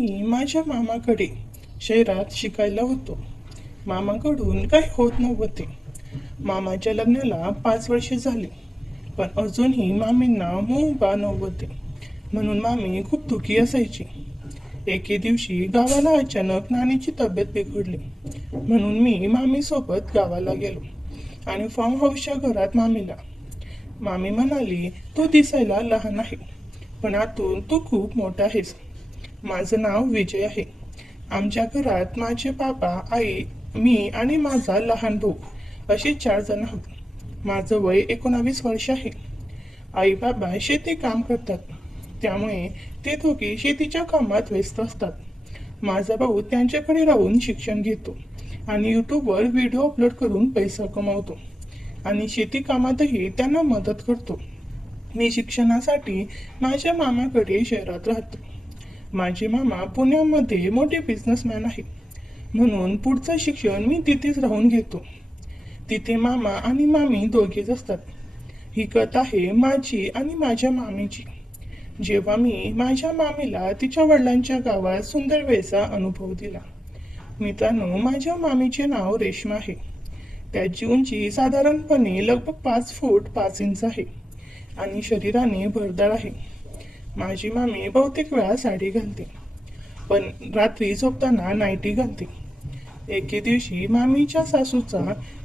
मी माझ्या मामाकडे शहरात शिकायला होतो. मामाकडून काही होत नव्हते. मामाच्या लग्नाला 5 वर्षे झाली, पण अजूनही मामींना मूल बाळ नव्हते. म्हणून मामी खूप दुखी असायची. एके दिवशी गावाला अचानक नानीची तब्येत बिघडली. म्हणून मी मामीसोबत गावाला गेलो आणि फार्म हाऊसच्या घरात मामी म्हणाली, तू दिसायला लहान आहे, पण आतून तू खूप मोठा आहेस. माझं नाव विजय आहे. आमच्या घरात माझे बाबा, आई, मी आणि माझा लहान भाऊ असे 4 जण आहोत. माझं वय 19 वर्ष आहे. आई बाबा शेती काम करतात, त्यामुळे ते दोघे शेतीच्या कामात व्यस्त असतात. माझा भाऊ त्यांच्याकडे राहून शिक्षण घेतो आणि यूट्यूबवर व्हिडिओ अपलोड करून पैसा कमवतो आणि शेती कामातही त्यांना मदत करतो. मी शिक्षणासाठी माझ्या मामाकडे शहरात राहतो. माझे मामा पुण्यामध्ये मोठे बिझनेसमॅन आहे, म्हणून पुढचं शिक्षण मी तिथेच राहून घेतो. तिथे मामा आणि मामी दोघेच असतात. ही कथा आहे माझी आणि माझ्या मामीची. जेव्हा मी माझ्या मामीला तिच्या वडिलांच्या गावात सुंदर वेळचा अनुभव दिला. मित्रांनो, माझ्या मामीचे नाव रेश्मा आहे. त्याची उंची साधारणपणे लगभग 5 फूट 5 इंच आहे आणि शरीराने भरदार आहे. माझी मामी बहुतेक वेळा साडी घालते, पण रात्री झोपताना नाईटी घालते. एके दिवशी मामीच्या सासूचा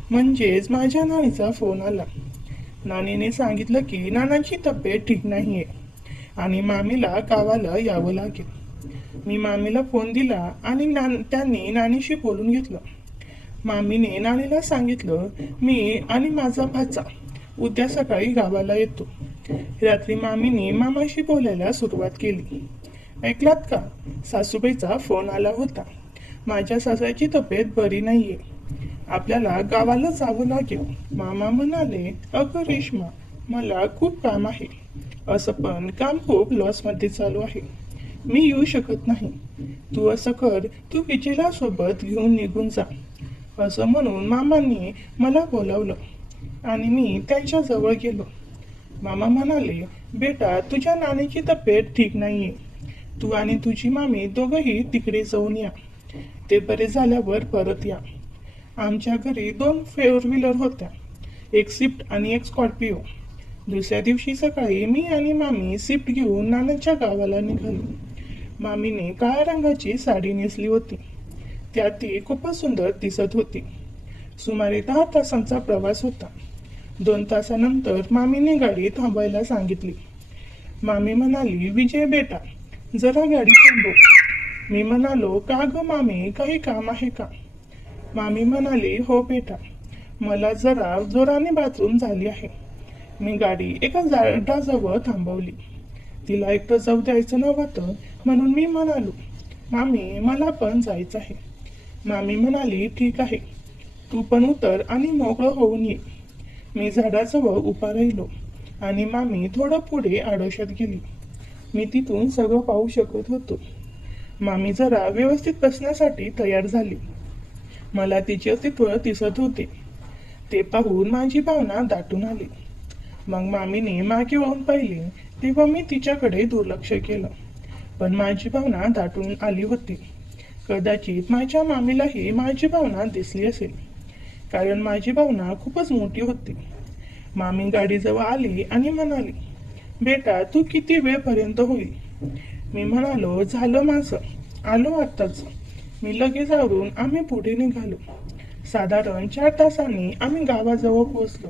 म्हणजेच माझ्या नानीचा फोन आला. नानीने सांगितलं की नानाची तब्येत ठीक नाहीये आणि मामीला गावाला यावं लागेल. मी मामीला फोन दिला आणि त्यांनी नानीशी बोलून घेतलं. मामीने नानीला सांगितलं, मी आणि माझा भाचा उद्या सकाळी गावाला येतो. रात्री मामीने मामाशी बोलायला सुरुवात केली. ऐकलात का? सासूबाईचा फोन आला होता. माझ्या सासऱ्याची तब्येत बरी नाहीये, आपल्याला गावाला जावं लागेल. मामा म्हणाले, अगं रेश्मा, मला खूप काम आहे. असं पण काम खूप लॉसमध्ये चालू आहे, मी येऊ शकत नाही. तू असं कर, तू विजयला सोबत घेऊन निघून जा. असं म्हणून मामांनी मला बोलावलं आणि मी त्यांच्याजवळ गेलो. मामा म्हणाले, बेटा, तुझ्या नानीची तब्येत ठीक नाहीये, तू आणि तुझी मामी दोघंही तिकडे जाऊन या. ते बरे झाल्यावर परत या. आमच्या घरी 2 4 व्हीलर होत्या, एक स्विफ्ट आणि एक स्कॉर्पिओ. दुसऱ्या दिवशी सकाळी मी आणि मामी स्विफ्ट घेऊन नानाच्या गावाला निघालो. मामीने काळ्या रंगाची साडी नेसली होती, त्यात ती खूपच सुंदर दिसत होती. सुमारे 10 तासांचा प्रवास होता. 2 तासानंतर मामीने गाडी थांबवायला सांगितली. मामी म्हणाली, विजय बेटा, जरा गाडी थांबव. मी म्हणालो, का गं मामी, काही काम आहे का? मामी म्हणाली, हो बेटा, मला जरा जोराने बाथरूम झाली आहे. मी गाडी एका झाडाजवळ थांबवली. तिला एकटं जाऊ द्यायचं नव्हतं, म्हणून मी म्हणालो, मामी, मला पण जायचं आहे. मामी म्हणाली, ठीक आहे, तू पण उतर आणि मोकळं होऊन ये. मी झाडाजवळ उभा राहिलो आणि मामी थोडं पुढे आडोशात गेली. मी तिथून सगळं पाहू शकत होतो. मामी जरा व्यवस्थित बसण्यासाठी तयार झाली. मला तिचे अस्तित्व दिसत होते. ते पाहून माझी भावना दाटून आली. मग मामीने मागे वळून पाहिले, तेव्हा मी तिच्याकडे दुर्लक्ष केलं. पण माझी भावना दाटून आली होती. कदाचित माझ्या मामीलाही माझी भावना दिसली असेल, कारण माझी भावना खूपच मोठी होती. मामी गाडीजवळ आली आणि म्हणाली, बेटा, तू किती वेळपर्यंत होईल? मी म्हणालो, झालं माझं, आलो आत्ताच. मी लगेच आवरून आम्ही पुढे निघालो. साधारण 4 तासांनी आम्ही गावाजवळ पोहोचलो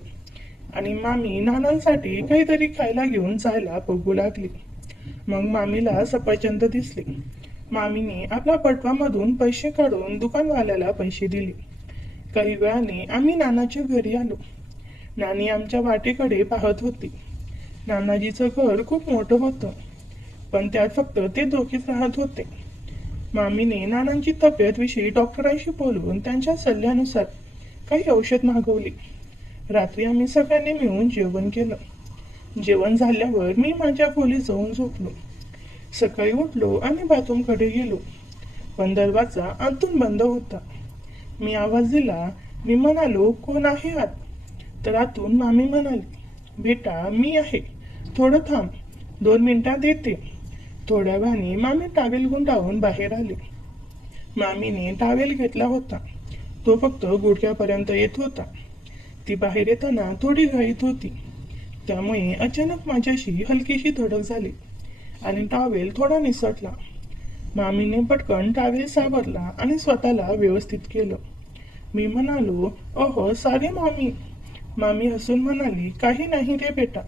आणि मामी नानांसाठी काहीतरी खायला घेऊन जायला बघू लागली. मग मामीला सफरचंद दिसले. मामीने आपल्या पटवामधून पैसे काढून दुकानवाल्याला पैसे दिले. काही वेळाने आम्ही नानाच्या घरी आलो. नानी आमच्या वाटेकडे पाहत होती. नानाजीचं घर खूप मोठं होतं, पण त्यात फक्त ते दोघेच राहत होते. मामीने नानांची तब्येतविषयी डॉक्टरांशी बोलून त्यांच्या सल्ल्यानुसार काही औषध मागवली. रात्री आम्ही सगळ्यांनी मिळून जेवण केलं. जेवण झाल्यावर मी माझ्या खोलीत जाऊन झोपलो. सकाळी उठलो आणि बाथरूमकडे गेलो, पण दरवाजा आतून बंद होता. मी आवाज दिला. मी म्हणालो, कोण आहे आत? तर आतून मामी म्हणाली, बेटा, मी आहे, थोडं थांब, 2 मिनिटात येते. थोड्या वेळाने मामी टावेल गुंडाळून बाहेर आली. मामीने टावेल घेतला होता. तो फक्त गुडघ्यापर्यंत येत होता. ती बाहेर येताना थोडी घाईत होती. त्यामुळे अचानक माझ्याशी हलकीशी धडक झाली आणि टावेल थोडा निसटला. मामीने पटकन टावेल सावरला आणि स्वतःला व्यवस्थित केलं. मी म्हणालो, "ओहो सॉरी मामी." मामी हसून म्हणाली, "काही नाही रे बेटा,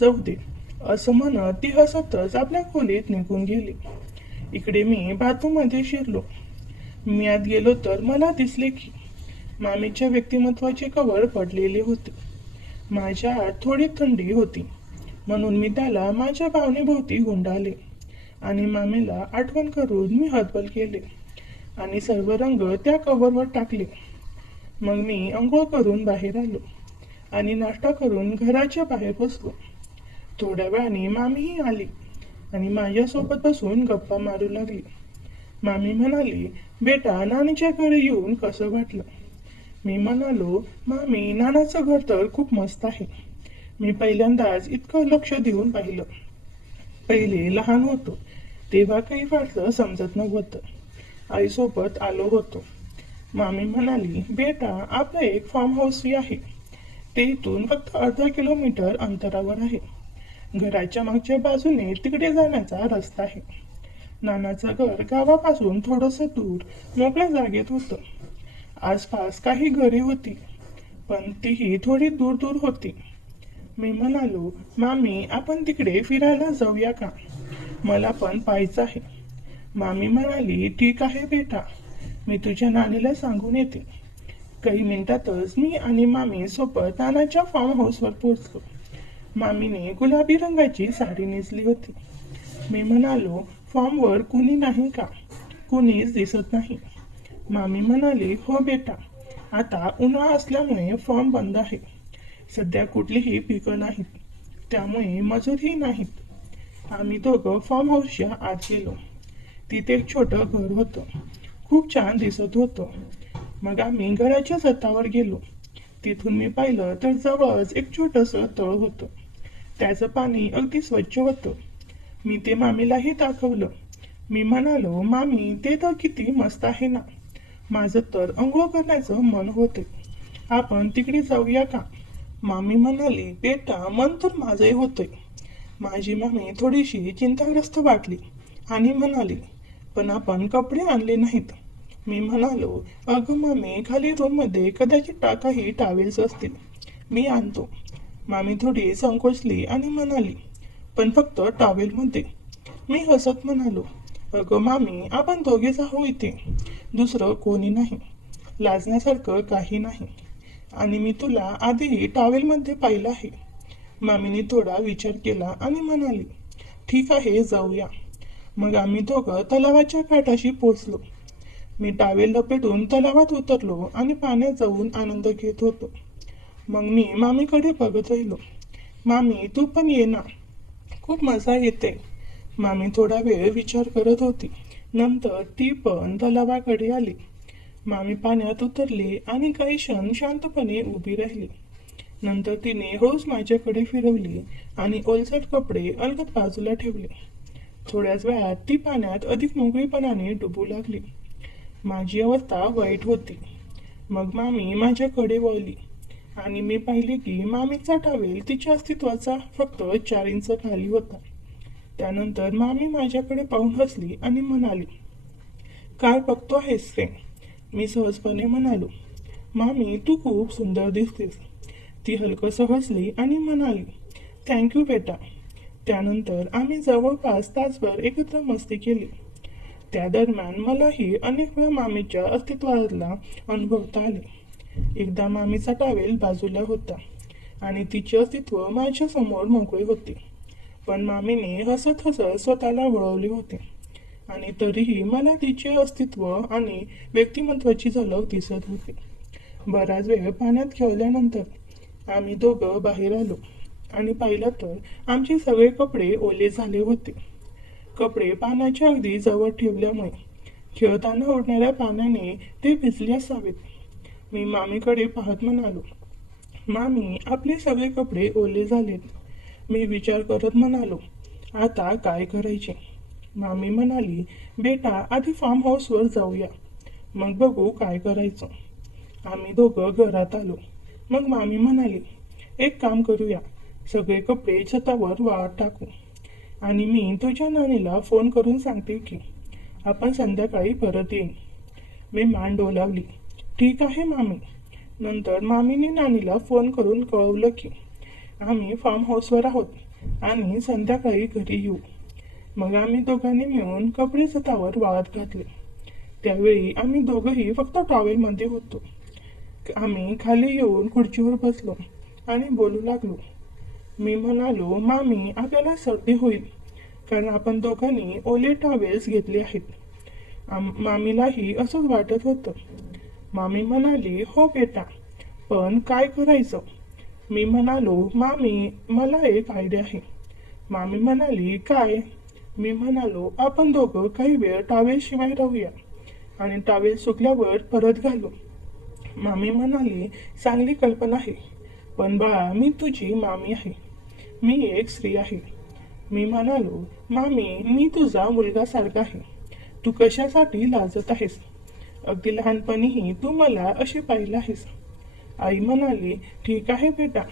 जाऊ दे." असं म्हणत ती हसतच आपल्या खोलीत निघून गेली. इकडे मी बाथरूममध्ये शिरलो. मी आत गेलो तर मला दिसले की मामीच्या व्यक्तिमत्वाचे कव्हर पडलेले होते. माझ्या आत थोडी थंडी होती म्हणून मी त्याला माझ्या भावनेभोवती गुंडाळले आणि मामीला आठवण करून मी हतबल केले आणि सर्व रंग त्या कव्हरवर टाकले. मग मी अंघोळ करून बाहेर आलो आणि नाश्ता करून घराच्या बाहेर बसलो. थोड्या वेळाने मामीही आली आणि माझ्यासोबत बसून गप्पा मारू लागली. मामी म्हणाली, "बेटा, नानीच्या घरी येऊन कसं वाटलं?" मी म्हणालो, "मामी, नानाचं घर तर खूप मस्त आहे." मी पहिल्यांदाच इतकं लक्ष देऊन पाहिलं. पहिले लहान होतो तेव्हा काही फारसं समजत नव्हतं. आईसोबत आलो होतो. मामी म्हणाली, "बेटा, आपलं एक फार्म हाऊस आहे. ते इथून फक्त अर्धा किलोमीटर अंतरावर आहे. घराच्या मागच्या बाजूने तिकडे जाण्याचा रस्ता आहे." नानाचं घर गावापासून थोडंसं दूर मोकळ्या जागेत होतं. आसपास काही घरे होती, पण तीही थोडी दूर दूर होती. मी म्हणालो, "मामी, आपण तिकडे फिरायला जाऊया का? मला पण पाहायचं आहे." मामी म्हणाली, "ठीक आहे बेटा, मी तुझ्या नानीला सांगून येते." काही मिनिटातच मी आणि मामी सोबत नानाच्या फार्म हाऊसवर पोहोचलो. मामीने गुलाबी रंगाची साडी नेसली होती. मी म्हणालो, "फॉर्मवर कुणी नाही का?" "कुणीच दिसत नाही." मामी म्हणाली, "हो बेटा, आता उन्हाळा असल्यामुळे फॉर्म बंद आहे. सध्या कुठलीही पिकं नाहीत, त्यामुळे मजूरही नाहीत." आम्ही दोघं फार्म हाऊसच्या आत गेलो. तिथे एक छोटं घर होतं. खूप छान दिसत होतं. मग आम्ही घराच्या छतावर गेलो. तिथून मी पाहिलं तर जवळच एक छोटंसं तळ होतं. त्याचं पाणी अगदी स्वच्छ होतं. मी ते मामीलाही दाखवलं. मी म्हणालो, "मामी, ते तर किती मस्त आहे ना. माझं तर अंघोळ करण्याचं मन होते. आपण तिकडे जाऊया का?" मामी म्हणाली, "बेटा, मन तर माझंही होतंय." माझी मामी थोडीशी चिंताग्रस्त वाटली आणि म्हणाली, "पण आपण कपडे आणले नाहीत." मी म्हणालो, "अगं मामी, खाली रूममध्ये कदाचित काही टॉवेल्स असतील. मी आणतो." मामी थोडी संकोचली आणि म्हणाली, "पण फक्त टॉवेलमध्ये." मी हसत म्हणालो, "अगं मामी, आपण दोघेच आहो इथे. दुसरं कोणी नाही. लाजण्यासारखं काही नाही. आणि मी तुला आधीही टॉवेलमध्ये पाहिलं आहे." मामीने थोडा विचार केला आणि म्हणाली, "ठीक आहे, जाऊया." मग आम्ही दोघं तलावाच्या काठाशी पोचलो. मी टॉवेल लपेटून तलावात उतरलो आणि पाण्यात जाऊन आनंद घेत होतो. मग मी मामीकडे बघत राहिलो. "मामी, तू पण ये ना, खूप मजा येते." मामी थोडा वेळ विचार करत होती. नंतर ती पण तलावाकडे आली. मामी पाण्यात उतरली आणि काही क्षण शांतपणे उभी राहिली. नंतर तिने हळूच माझ्याकडे फिरवली आणि ओलसर कपडे अलगद बाजूला ठेवले. थोड्याच वेळात ती पाण्यात अधिक मोकळीपणाने डुबू लागली. माझी अवस्था वाईट होती. मग मामी माझ्याकडे वळली आणि मी पाहिले की मामीचा टॉवेल तिच्या अस्तित्वाचा फक्त 4 इंच खाली होता. त्यानंतर मामी माझ्याकडे पाहून हसली आणि म्हणाली, "काय बघतो आहेस रे?" मी सहजपणे म्हणालो, "मामी, तू खूप सुंदर दिसतेस." ती हलकसं हसली आणि म्हणाली, "थँक्यू बेटा." त्यानंतर आम्ही जवळपास तासभर एकत्र मस्ती केली. त्या दरम्यान मलाही अनेक वेळा मामीच्या अस्तित्वाला अनुभवता आले. एकदा मामीचा टॉवेल बाजूला होता आणि तिचे अस्तित्व माझ्या समोर मोकळे होते. पण मामीने हसत हसत स्वतःला वळवले होते आणि तरीही मला तिचे अस्तित्व आणि व्यक्तिमत्वाची झलक दिसत होती. बराच वेळ पाण्यात खेळल्यानंतर आम्ही दोघं बाहेर आलो आणि पाहिलं तर आमचे सगळे कपडे ओले झाले होते. कपडे पाण्याच्या अगदी जवळ ठेवल्यामुळे खेळताना उडणाऱ्या पाण्याने ते भिजले असावेत. मी मामीकडे पाहत म्हणालो, "मामी, आपले सगळे कपडे ओले झालेत." मी विचार करत म्हणालो, "आता काय करायचे?" मामी म्हणाली, बेटा आधी फार्म हाऊसवर जाऊया, मग बघू काय करायचं. आम्ही दोघं घरात आलो. मग मामी म्हणाली, एक काम करूया, सगळे कपडे छतावर वाळत टाकू आणि मी तुझ्या नानीला फोन करून सांगते की आपण संध्याकाळी परत येईन. मी मान डोलावली. ठीक आहे मामी. नंतर मामीने नानीला फोन करून कळवलं की आम्ही फार्म हाऊसवर आहोत आणि संध्याकाळी घरी येऊ. मग आम्ही दोघांनी मिळून कपडे छतावर वाळत घातले. त्यावेळी आम्ही दोघंही फक्त टॉवेलमध्ये होतो. आम्ही खाली येऊन खुर्चीवर बसलो आणि बोलू लागलो. मी म्हणालो, मामी आपल्याला सर्दी होईल कारण आपण दोघांनी ओले टॉवेल्स घेतले आहेत. मामीलाही असंच वाटत होतं. मामी म्हणाली, हो बेटा, पण काय करायचं. मी म्हणालो, मामी मला एक आयडिया आहे. मामी म्हणाली, काय. मी म्हणालो, आपण दोघं काही वेळ टॉवेल शिवाय राहूया आणि टॉवेल सुकल्यावर परत घालू. मामी म्हणाली, चांगली कल्पना आहे, पण बाळा मी तुझी मामी आहे, मी एक स्त्री आहे. मी म्हणालो, मामी मी तुझा मुलगा सारखा आहे, तू कशासाठी लाजत आहेस. अगदी लहानपणीही तू मला अशी पाहिलं आहेस. आई म्हणाली, ठीक आहे बेटा,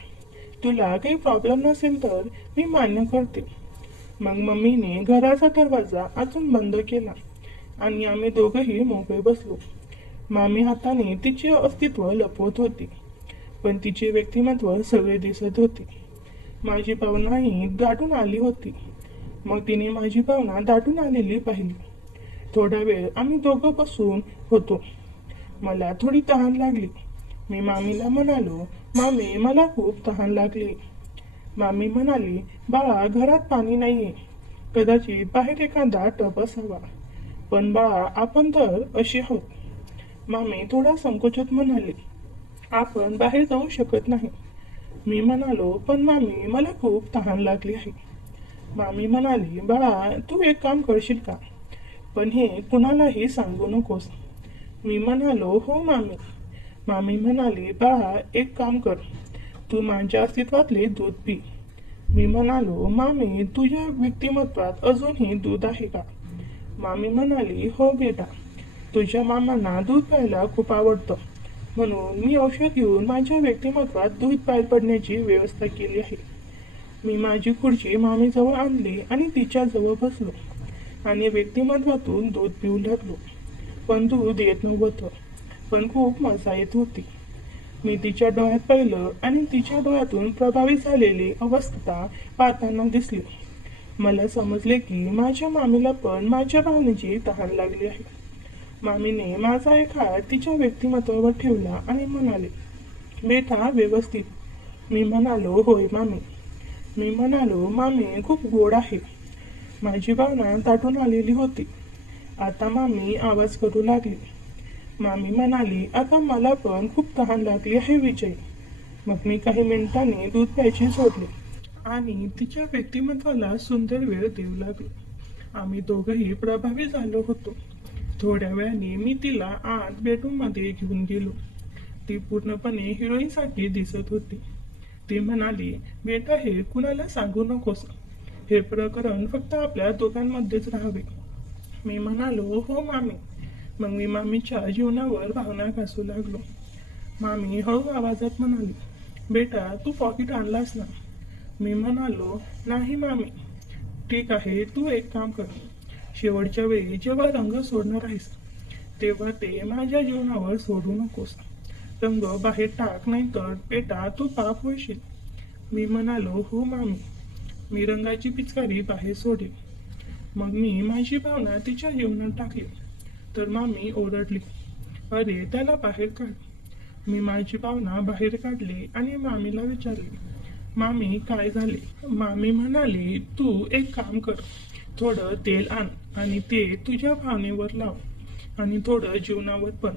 तुला काही प्रॉब्लेम नसेल तर मी मान्य करते. मग मम्मीने घराचा दरवाजा अजून बंद केला आणि आम्ही दोघंही मोकळे बसलो. मामी हाताने तिचे अस्तित्व लपवत होती, पण तिचे व्यक्तिमत्व सगळे दिसत होते. माझी भावनाही दाटून आली होती. मग तिने माझी भावना दाटून आलेली पाहिली. थोडा वेळ आम्ही दोघं बसून होतो. मला थोडी तहान लागली. मी मामीला म्हणालो, मामी मला खूप तहान लागली. मामी म्हणाली, बाळा घरात पाणी नाहीये, कदाचित बाहेर एखादा टब असावा. पण बाळा आपण तर अशी आहोत. मामी थोडा संकोचात म्हणाली, आपण बाहेर जाऊ शकत नाही. मी म्हणालो, पण मामी मला खूप तहान लागली आहे. मामी म्हणाली, बाळा तू एक काम करशील का, पण हे कुणालाही सांगू नकोस. मी म्हणालो, हो मामी. मामी म्हणाली, बाळा एक काम कर, तू माझ्या अस्तित्वातले दूध पी. मी म्हणालो, मामी तुझ्या व्यक्तिमत्वात अजूनही दूध आहे का. मामी म्हणाली, हो बेटा, तुझ्या मामांना दूध प्यायला खूप आवडतं, म्हणून मी औषध घेऊन माझ्या व्यक्तिमत्वात दूध बाहेर पडण्याची व्यवस्था केली आहे. मी माझी खुर्ची मामीजवळ आणली आणि तिच्याजवळ बसलो आणि व्यक्तिमत्वातून दूध पिऊ लागलो. पण दूध येत नव्हतं, पण खूप मजा येत होती. मी तिच्या डोळ्यात पाहिलं आणि तिच्या डोळ्यातून प्रभावित झालेली अवस्था पाहताना दिसली. मला समजले की माझ्या मामीला पण माझ्या भावनेची तहान लागली आहे. मामीने माझा एक हात तिच्या व्यक्तिमत्वावर ठेवला आणि म्हणाले, बेटा व्यवस्थित. मी म्हणालो, होय मामी. मी म्हणालो, मामी खूप गोड आहे. माझी भावना दाटून आलेली होती. आता मामी आवाज करू लागली. मामी म्हणाली, आता मला पण खूप तहान लागली आहे विजय. मग मी काही मिनिटांनी दूध प्यायचे सोडले आणि तिच्या व्यक्तिमत्वाला सुंदर वेळ देऊ लागलो. आम्ही दोघंही प्रभावी झालो होतो. थोड्या वेळाने मी तिला आत बेडरूममध्ये घेऊन गेलो. ती पूर्णपणे हिरोईनसारखी दिसत होती. ती म्हणाली, बेटा हे कुणाला सांगू नकोस, हे प्रकरण फक्त आपल्या दोघांमध्येच राहावे. मी म्हणालो, हो मामी. मग मी मामीच्या जीवनावर भावना घासू लागलो. मामी हळू आवाजात म्हणाली, बेटा तू पॉकेट आणलास ना. मी म्हणालो, नाही मामी. ठीक आहे, तू एक काम कर, शेवटच्या वेळी जेव्हा रंग सोडणार आहेस तेव्हा ते माझ्या जीवनावर सोडू नकोस. रंग बाहेर टाक, नाहीतर बेटा तू पाप होशील. मी म्हणालो, हो मामी. मी रंगाची पिचकारी बाहेर सोडली. मग मी माझी भावना तिच्या जीवनात टाकली तर मामी ओरडली, अरे त्याला बाहेर काढ. मी माझी भावना बाहेर काढली आणि मामीला विचारले, मामी काय झाले. मामी म्हणाली, तू एक काम कर, थोडं तेल आण आणि ते तुझ्या भावनेवर लाव आणि थोडं जीवनावर पण,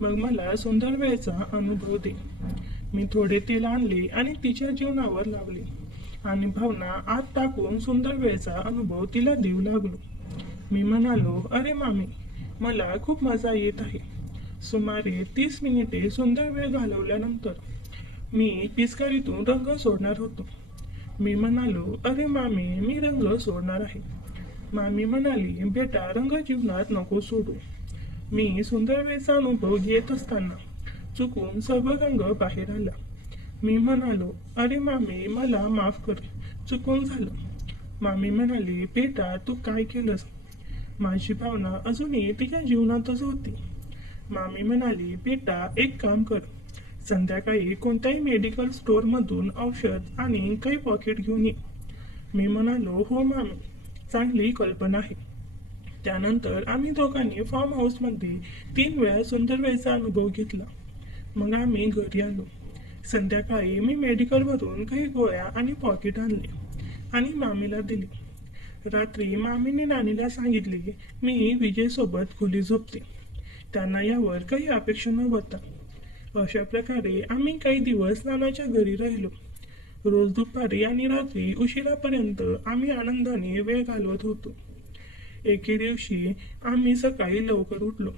मग मला सुंदर वेळेचा अनुभव दे. मी थोडे तेल आणले आणि तिच्या जीवनावर लावले आणि भावना आत टाकून सुंदर वेळेचा अनुभव तिला देऊ लागलो. मी म्हणालो, अरे मामी मला खूप मजा येत आहे. सुमारे 30 मिनिटे सुंदर वेळ घालवल्यानंतर मी पिचकारीतून रंग सोडणार होतो. मी म्हणालो, अरे मामी मी रंग सोडणार आहे. मामी म्हणाली, बेटा रंग जीवनात नको सोडू. मी सुंदर वेळचा अनुभव घेत असताना चुकून सर्व रंग बाहेर आला. मी म्हणालो, अरे मामी मला माफ कर, चुकून झालं. मामी म्हणाली, बेटा तू काय केलंस? माझी भावना अजूनही तिच्या जीवनातच होती. मामी म्हणाली, बेटा एक काम कर, संध्याकाळी कोणत्याही मेडिकल स्टोअरमधून औषध आणि काही पॉकेट घेऊन ये. मी म्हणालो, हो मामी, चांगली कल्पना आहे. त्यानंतर आम्ही दोघांनी फार्म हाऊसमध्ये 3 वेळा सुंदर वेळचा अनुभव घेतला. मग आम्ही घरी आलो. संध्याकाळी मी मेडिकलवरून काही गोळ्या आणि पॉकेट आणले आणि मामीला दिली. रात्री मामीने नानीला सांगितले, मी विजयसोबत खोली झोपते. त्यांना यावर काही अपेक्षा नव्हता. अशा प्रकारे आम्ही काही दिवस नानाच्या घरी राहिलो. रोज दुपारी आणि रात्री उशिरापर्यंत आम्ही आनंदाने वेळ घालवत होतो. एके दिवशी आम्ही सकाळी लवकर उठलो.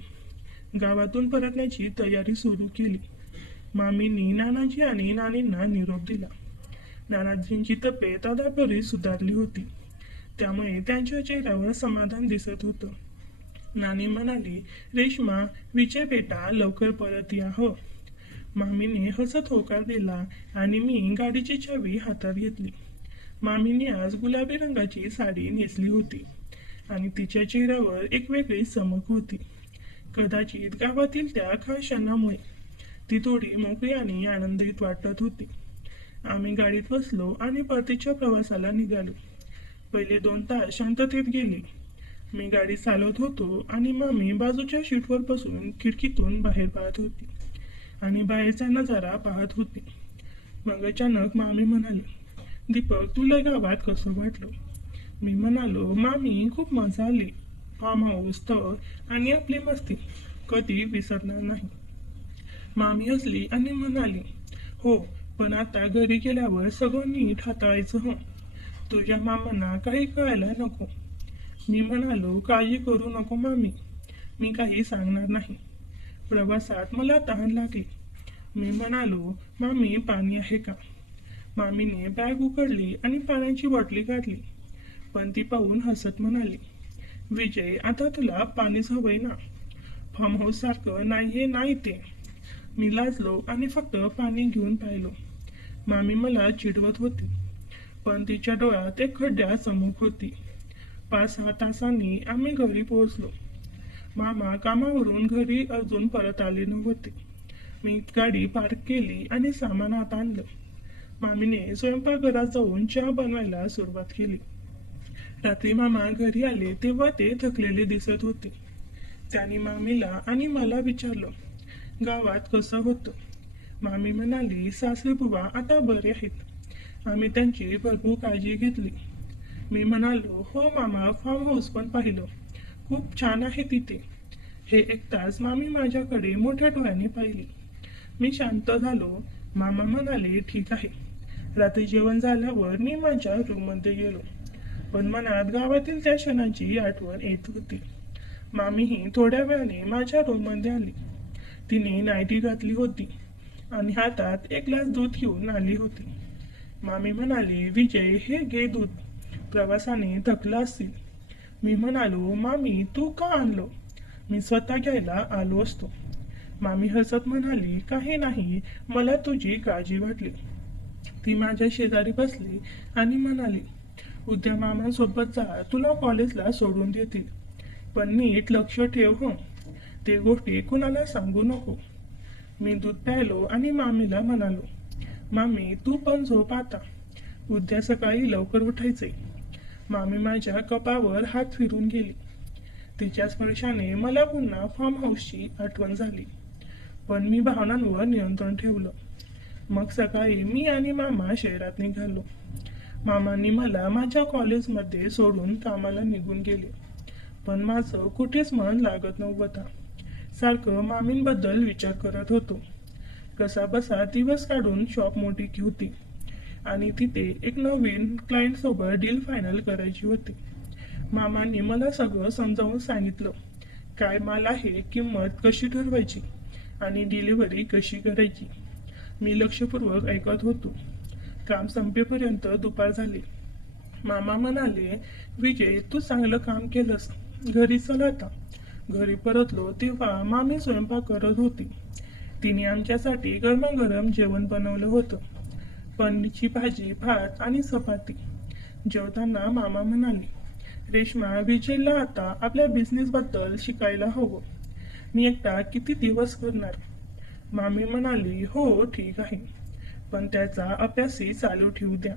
गावातून परतण्याची तयारी सुरू केली. मामींनी नानाजी आणि नानींना निरोप दिला. नानाजींची तब्येत आता बरी सुधारली होती, त्यामुळे त्यांच्या चेहऱ्यावर समाधान दिसत होतं. नानी म्हणाली, रेश्मा, विजय बेटा लवकर परत या हो. मामीने हसत होकार दिला आणि मी गाडीची चावी हातात घेतली. मामीने आज गुलाबी रंगाची साडी नेसली होती आणि तिच्या चेहऱ्यावर एक वेगळी चमक होती. कदाचित गावातील त्या खास क्षणामुळे ती थोडी मोकळी आणि आनंदित वाटत होती. आम्ही गाडीत बसलो आणि परतीच्या प्रवासाला निघालो. पहिले 2 तास शांततेत गेले. मी गाडी चालवत होतो आणि मामी बाजूच्या सीटवर बसून खिडकीतून बाहेर पाहत होती आणि बाहेरचा नजारा पाहत होती. मग अचानक मामी म्हणाली, दीपक तुला गावात कसं वाटलं? मी म्हणालो, मामी खूप मजा आली. फार्म हाऊस, स्थळ आणि आपली मस्ती कधी विसरणार नाही. मामी हसली आणि म्हणाली, हो, पण आता घरी गेल्यावर सगळं नीट हाताळायचं हो. तुझ्या मामांना काही कळायला नको. मी म्हणालो, काळजी करू नको मामी, मी काही सांगणार नाही. प्रवासात मला तहान लागली. मी म्हणालो, मामी पाणी आहे का? मामीने बॅग उघडली आणि पाण्याची बाटली काढली, पण ती पाहून हसत म्हणाली, विजय आता तुला पाणीच हवंय ना? फार्म हाऊस सारखं नाही हे नाही ते. मी लाजलो आणि फक्त पाणी घेऊन पाहिलो. मामी मला चिडवत होती, पण तिच्या डोळ्यात एक खड्ड्या चमक होती. 5-6 तासांनी आम्ही घरी पोहोचलो. मामा कामावरून घरी अजून परत आले नव्हते. मी गाडी पार्क केली आणि सामान हात आणलं. मामीने स्वयंपाकघरात जाऊन चहा बनवायला सुरुवात केली. रात्री मामा घरी आले तेव्हा ते थकलेले दिसत होते. त्यांनी मामीला आणि मला विचारलं, गावात कसं होतं? मामी म्हणाली, सासरे बुवा आता बरे आहेत. आम्ही त्यांची भरपूर काळजी घेतली. मी म्हणालो, हो मामा, फार्म हाऊस पण पाहिलं, खूप छान आहे तिथे. हे ऐकताच मामी माझ्याकडे मोठ्या डोळ्याने पाहिली. मी शांत झालो. मामा म्हणाले, ठीक आहे. रात्री जेवण झाल्यावर मी माझ्या रूममध्ये गेलो, पण मनात गावातील त्या क्षणाची आठवण येत होती. मामीही थोड्या वेळाने माझ्या रूममध्ये आली. तिने नाईटी घातली होती आणि हातात एक ग्लास दूध घेऊन आली होती. मामी म्हणाली, विजय हे घे दूध, प्रवासाने थकला असतील. मी म्हणालो, मामी तू का आणलो? मी स्वतः घ्यायला आलो असतो. मामी हसत म्हणाली, काही नाही, मला तुझी काळजी वाटली. ती माझ्या शेजारी बसली आणि म्हणाली, उद्या मामांसोबत जा, तुला कॉलेजला सोडून देतील, पण नीट लक्ष ठेव हो, ते गोष्टी कुणाला सांगू नको. मी दूध प्यायलो आणि मामीला म्हणालो, मामी तू पण झोप आता, उद्या सकाळी लवकर उठायचे. मामी माझ्या कपावर हात फिरून गेली. तिच्या स्पर्शाने मला पुन्हा फार्म हाऊसची आठवण झाली, पण मी भावनांवर नियंत्रण ठेवलं. मग सकाळी मी आणि मामा शहरात निघालो. मामांनी मला माझ्या कॉलेजमध्ये सोडून कामाला निघून गेले, पण माझं कुठेच मन लागत नव्हतं. सारखं मामींबद्दल विचार करत होतो. कसा बसा दिवस काढून शॉप मोठी होती आणि तिथे एक नवीन क्लायंटसोबत डील फायनल करायची होती. मामांनी मला सगळं समजावून सांगितलं, काय माल आहे, किंमत कशी ठरवायची आणि डिलिव्हरी कशी करायची. मी लक्षपूर्वक ऐकत होतो. काम संपेपर्यंत दुपार झाली. मामा म्हणाले, विजय तू चांगलं काम केलंस, घरी चल आता. घरी परतलो तेव्हा मामी स्वयंपाक करत होती. तिने आमच्यासाठी गरमागरम जेवण बनवलं होतं. पनीरची भाजी, भात आणि चपाती. जेवताना मामा म्हणाले, रेश्मा, विजयला आता आपल्या बिझनेसबद्दल शिकायला हवं. मी एकटा किती दिवस करणार. मामी म्हणाली, हो ठीक आहे, पण त्याचा अभ्यासही चालू ठेवू द्या.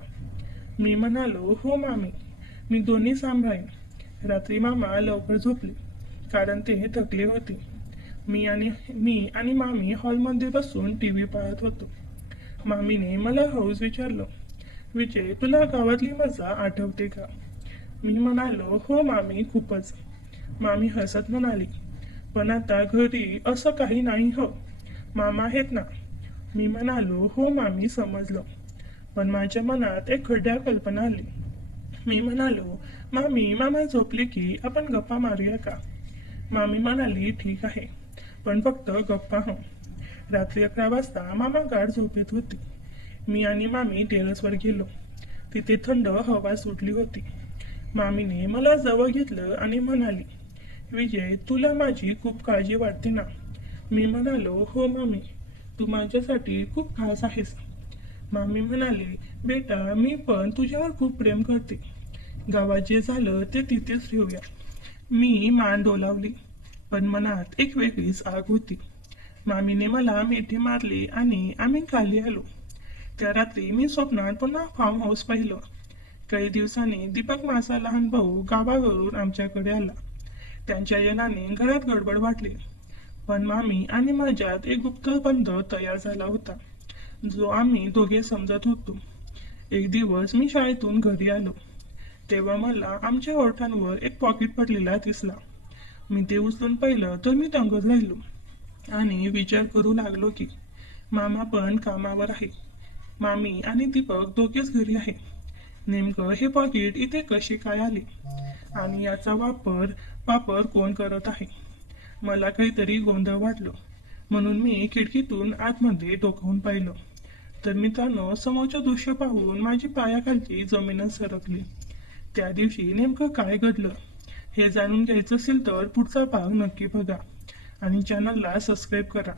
मी म्हणालो, हो मामी, मी दोन्ही सांभाळेन. रात्री मामा लवकर झोपले, कारण ते थकले होते. मी आणि मामी हॉलमध्ये बसून टीव्ही पाहत होतो. मामीने मला हळूच विचारलं, विजय तुला गावातली मजा आठवते का? मी म्हणालो, हो मामी, खूपच. मामी हसत म्हणाली, पण आता घरी असं काही नाही हो, मामा आहेत ना. मी म्हणालो, हो मामी, समजलं. पण माझ्या मनात एक खड्या कल्पना आली. मी म्हणालो, मामी, मामा झोपले की आपण गप्पा मारूया का? मामी म्हणाली, ठीक आहे, पण फक्त गप्पा हो. रात्री 11 वाजता मामा गाढ झोपेत होती. मी आणि मामी टेरेसवर गेलो. तिथे थंड हवा सुटली होती. मामीने मला जवळ घेतलं आणि म्हणाली, विजय तुला माझी खूप काळजी वाटते ना? मी म्हणालो, हो मामी, तू माझ्यासाठी खूप खास आहेस. मामी म्हणाली, बेटा मी पण तुझ्यावर खूप प्रेम करते. गावात जे झालं ते तिथेच ठेवूया. मी मान डोलावली, पण मनात एक वेगळीच आग होती. मामीने मला मिठी मारली आणि आम्ही खाली आलो. त्या रात्री मी स्वप्नात पुन्हा फार्म हाऊस पाहिलं. काही दिवसांनी दीपक, माझा लहान भाऊ, गावावरून आमच्याकडे आला. त्यांच्या येण्याने घरात गडबड वाटली, पण मामी आणि माझ्यात एक गुप्त बंध तयार झाला होता, जो आम्ही दोघे समजत होतो. एक दिवस मी शाळेतून घरी आलो, तेव्हा मला आमच्या ओठांवर एक पॉकेट पडलेला दिसला. मी ते उचलून पाहिलं तर मी दंगत राहिलो आणि विचार करू लागलो की मामा पण कामावर आहे, मामी आणि दीपक दोघेच घरी आहे. नेमकं हे पॉकेट इथे कसे काय आले आणि याचा वापर कोण करत आहे? मला काहीतरी गोंधळ वाटलं, म्हणून मी खिडकीतून आतमध्ये डोकावून पाहिलं. तर मित्रांनो, समोरचं दृश्य पाहून माझी पायाखालची जमीनच सरकली. त्या दिवशी नेमकं काय घडलं हे जाणून घ्यायचं असेल तर पुढचा भाग नक्की बघा आणि चॅनलला सबस्क्राईब करा.